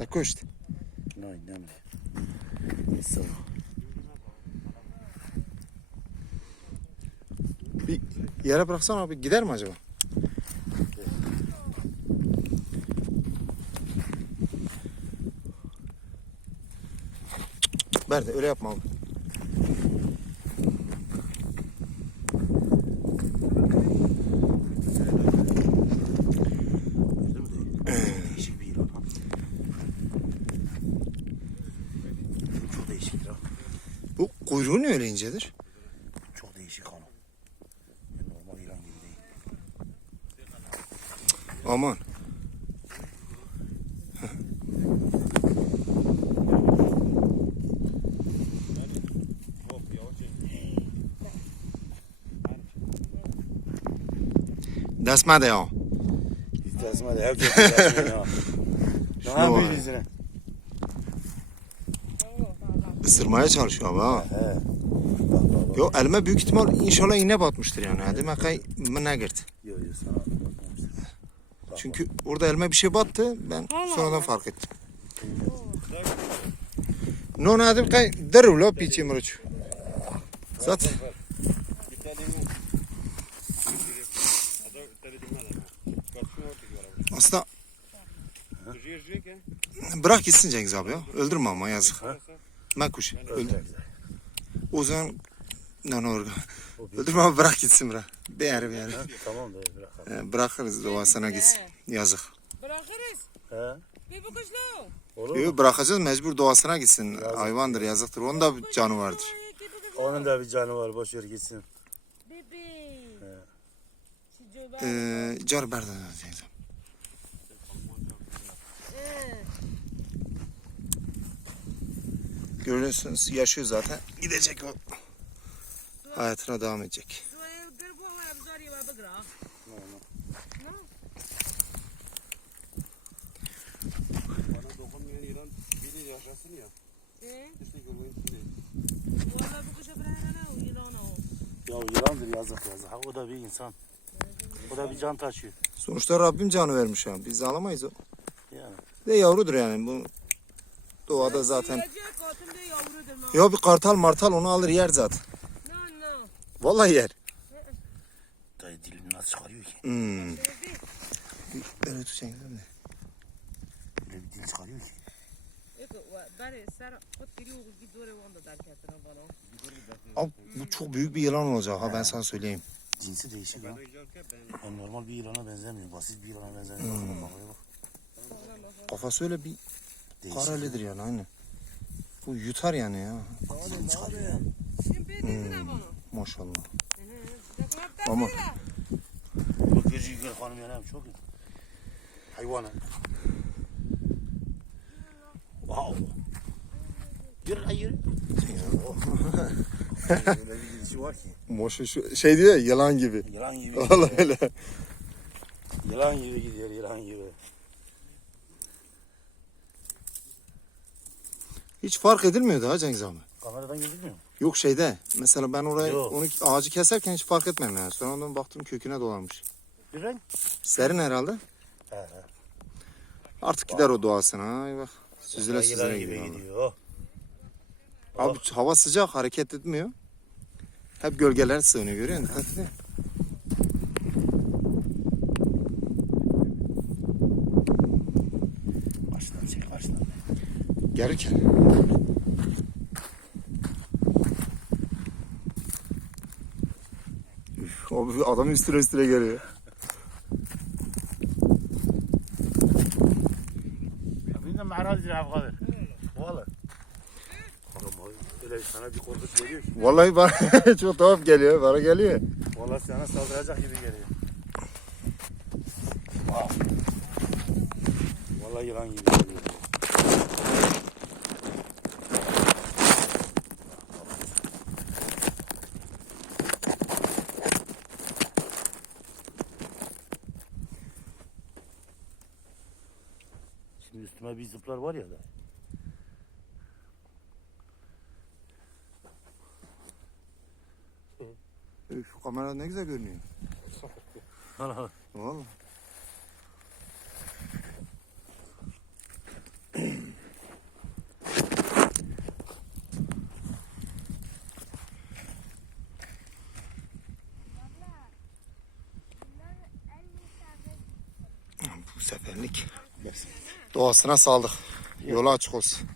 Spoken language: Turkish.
Da koştu. Nein, nein. So. Bir yere bıraksan abi gider mi acaba? Ver de öyle yapma abi. Değişik bir yılan ha. Çok değişik ha. Bu kuyruğu ne öyle incedir? Çok değişik ama. Normal yılan gibi değil. Aman. Ya. İhtiyacıma da hep yapıyorum ya. Şuna Daha bak. Isırmaya çalışıyor abi ha. He. Bak bak bak. Yo elime büyük ihtimal inşallah iğne batmıştır yani. Hadi bakay ne girdi. Yo yo sana Çünkü orada elime bir şey battı. Ben sonradan fark ettim. No ne adım kay deru lo piçi mırıç. Zaten aslında bırak gitsin Cengiz abi ya. Öldürme ama yazık. Ben kuş. güzel. O zaman ne olur. Öldürme abi bırak gitsin bırak. Bir yere bir yere. Tamam da bırakalım. Bırakırız doğasına gitsin. Yazık. Bırakırız. He. Bir bu kuşlu. Olur mu? Yok bırakacağız mecbur doğasına gitsin. Hayvandır yazıktır. Onun da bir canı vardır. Onun da bir canı var. Boş ver gitsin. Ben. Ee, car berden Cengiz abi. Ee, Görüyorsunuz yaşıyor zaten. Gidecek o. Hayatına devam edecek. Bana dokunmayan yılan biri yaşasın ya. Ee, İşte görmeyin şimdi. valla bu kuşa bırakana o yılan o. Ya yılandır yazık yazık. O da bir insan. O da bir can taşıyor. Sonuçta Rabbim canı vermiş ha. Biz alamayız o. Yani. De yavrudur yani. Bu doğada zaten. Ya bir kartal martal onu alır yer zaten. Vallahi yer. Dayı dilini nasıl çıkarıyor ki? Hmm. Öyle tut Cengiz abi. Böyle bir dil çıkarıyor ki. Abi bu çok büyük bir yılan olacak ha ben sana söyleyeyim. Cinsi değişik ha. Yani normal bir yılana benzemiyor. Basit bir yılana benzemiyor. Hmm. Bak, bak, bak. Kafası öyle bir Değişik. karelidir yani aynı. Bu yutar yani ya. Dilini çıkarıyor ya. Bana. Maşallah. Ama. Bu gözü gör hanım yanım çok iyi. Hayvan ha. Wow. Yürü lan yürü. Öyle bir gidişi var ki. Moşu şu şey diyor ya yılan gibi. Yılan gibi Vallahi öyle. Yılan gibi gidiyor yılan gibi. Hiç fark edilmiyordu ha Cengiz abi. Kameradan gözükmüyor mu? Yok şeyde mesela ben orayı Yok. onu ağacı keserken hiç fark etmedim yani. Sonradan baktım köküne dolanmış. Bir renk. Serin herhalde. He he. Artık gider o doğasına. Ay bak. Süzüle Yılan süzüle gibi gidiyor. gidiyor. Abi hava sıcak hareket etmiyor. Hep gölgeler sığınıyor görüyor musun? Dikkat edin. Gelirken. Abi adam üstüne üstüne geliyor. Bilmem mağara diyor Afgadır. Valla. Oğlum öyle sana bir korkunç geliyor ki. Vallahi bana çok tuhaf geliyor. Bana geliyor. Valla sana saldıracak gibi geliyor. Wow. Valla yılan gibi geliyor. Şuna bir zıplar var ya da. Ee, Üf, kamera ne güzel görünüyor. Valla. Bu seferlik Doğasına sağlık. Yolu açık olsun.